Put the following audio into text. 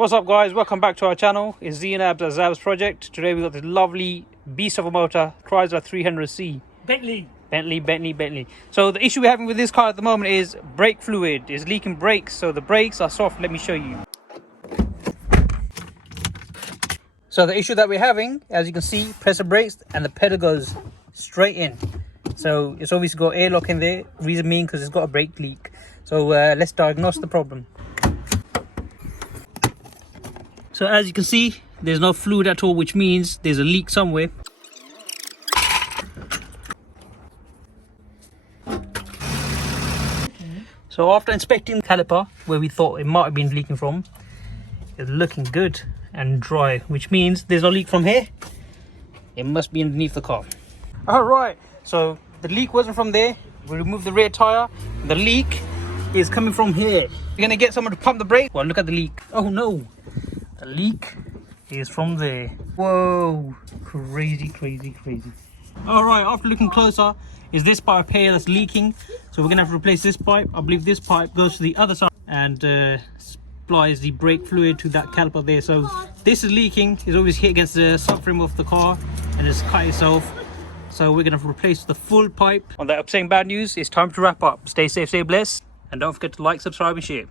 What's up guys, welcome back to our channel. It's Zainab's Azab's project. Today we got this lovely beast of a motor, Chrysler 300C. Bentley. So the issue we're having with this car at the moment is brake fluid. It's leaking brakes, so the brakes are soft. Let me show you. So the issue that we're having, as you can see, press the brakes and the pedal goes straight in. So it's obviously got airlock in there, reason being because it's got a brake leak. So let's diagnose the problem. So as you can see, there's no fluid at all, which means there's a leak somewhere. So after inspecting the caliper, where we thought it might have been leaking from, it's looking good and dry, which means there's no leak from here. It must be underneath the car. Alright, so the leak wasn't from there. We removed the rear tire. The leak is coming from here. We're gonna get someone to pump the brake. Well, look at the leak. Oh no. The leak is from there. Whoa, crazy. All right, after looking closer, is this pipe here that's leaking. So we're gonna have to replace this pipe. I believe this pipe goes to the other side and supplies the brake fluid to that caliper there. So this is leaking. It's always hit against the subframe of the car and it's cut itself. So we're gonna have to replace the full pipe. On that upsetting bad news, it's time to wrap up. Stay safe, stay blessed, and don't forget to like, subscribe and share.